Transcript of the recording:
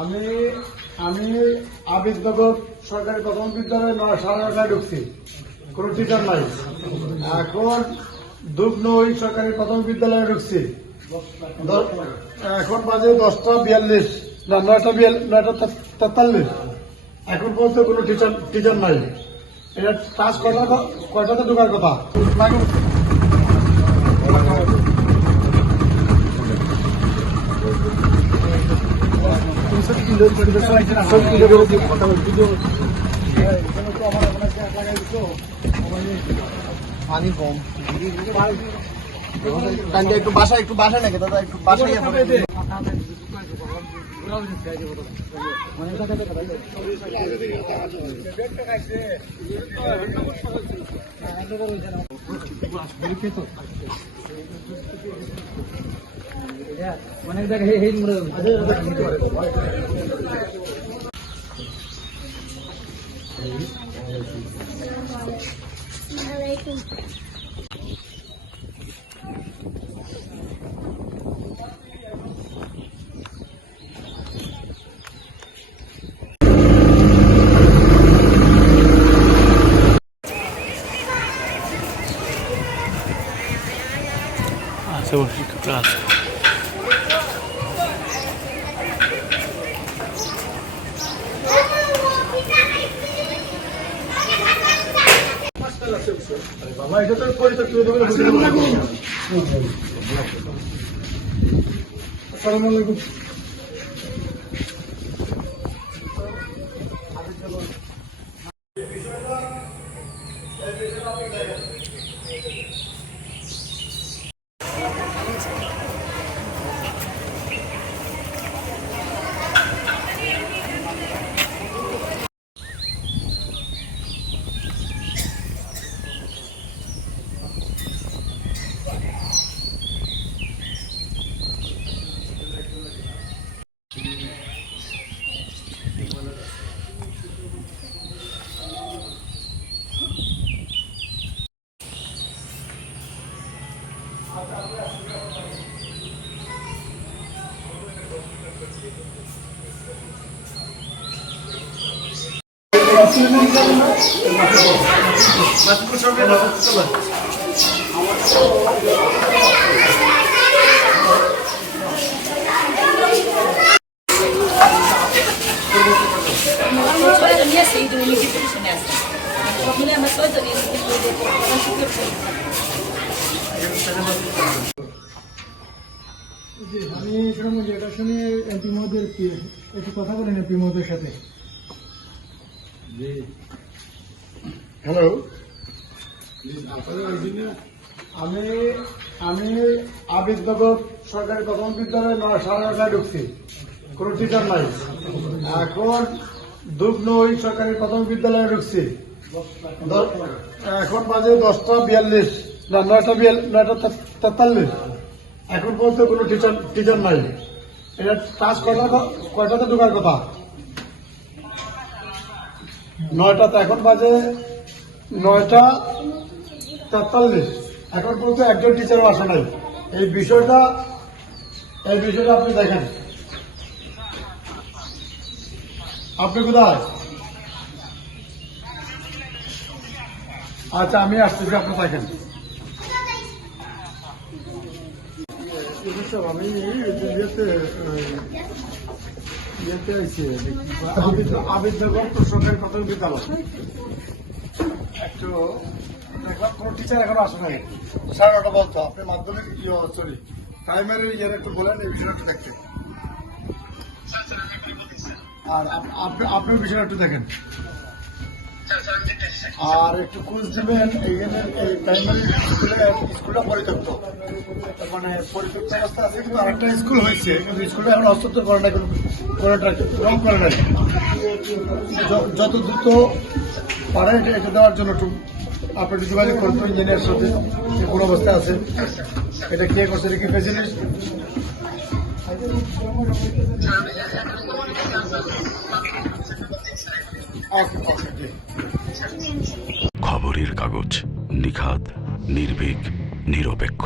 আমি আমি আবিদনগর সরকারি প্রাথমিক বিদ্যালয়ে 9:30টায় ঢুকছি, কোনো টিচার নাই। এখন দুবনই সরকারি প্রাথমিক বিদ্যালয়ে ঢুকছি, এখন বাজে 10:42, না 9:43। এখন পর্যন্ত কোনো টিচার নাই। এটা ক্লাস কয়টাতে ঢোকার কথা? পানি কম, একটু বাসায় নাকি দাদা, একটু বাসায় অনেক জায়গায় class. বাবা, এটা তো পরিচয় তুলে দেবেন। আসসালামু আলাইকুম। আমি শুনলাম যে এটা শুনে এমপি মহোদয়ের একটু কথা বলেন এমপি মহোদয়ের সাথে। হ্যালো, আমি আবিদনগর সরকারি প্রাথমিক বিদ্যালয়ে 9:30টায় ঢুকছি, কোনো টিচার নাই। এখন দুবনই সরকারি প্রাথমিক বিদ্যালয়ে ঢুকছি, এখন বাজে 10:42, না 9:43। এখন পর্যন্ত কোনো টিচার নাই। এটা ক্লাস কয়টাতে ঢোকার কথা? 9টাতে। এখন বাজে 9:43। এখন পর্যন্ত একজন টিচারও আসে নাই। এই বিষয়টা আপনি দেখেন। আপনি কোথায়? আচ্ছা, আমি আসতেছি, আপনি দেখেন। আমি আবিদনগর সরকারি প্রাথমিক বিদ্যালয় একটু দেখলাম কোনো টিচার এখনো আসে নাই। 9:30 বলতো। আপনি মাধ্যমিক প্রাইমারি একটু বলেন এই বিষয়টা দেখতে, আর আপনি ওই বিষয়টা একটু দেখেন, আর একটু খোঁজ দিবেন। এইখানে প্রাইমারি স্কুলটা পরিত্যক্ত, মানে পরিত্যক্ত অবস্থা আছে, কিন্তু আরেকটা স্কুল হয়েছে, কিন্তু স্কুলটা এখন হস্তান্তর করে না, রং করে নাই। যত দ্রুত পারেন এটা দেওয়ার জন্য একটু আপনি একটু যোগাযোগ করুন ইঞ্জিনিয়ার সাথে, কোন অবস্থা আছে, এটা কে করছে, এটা কি ফেসিলিটি। খবরের কাগজ, নিখাদ, নির্ভীক, নিরপেক্ষ।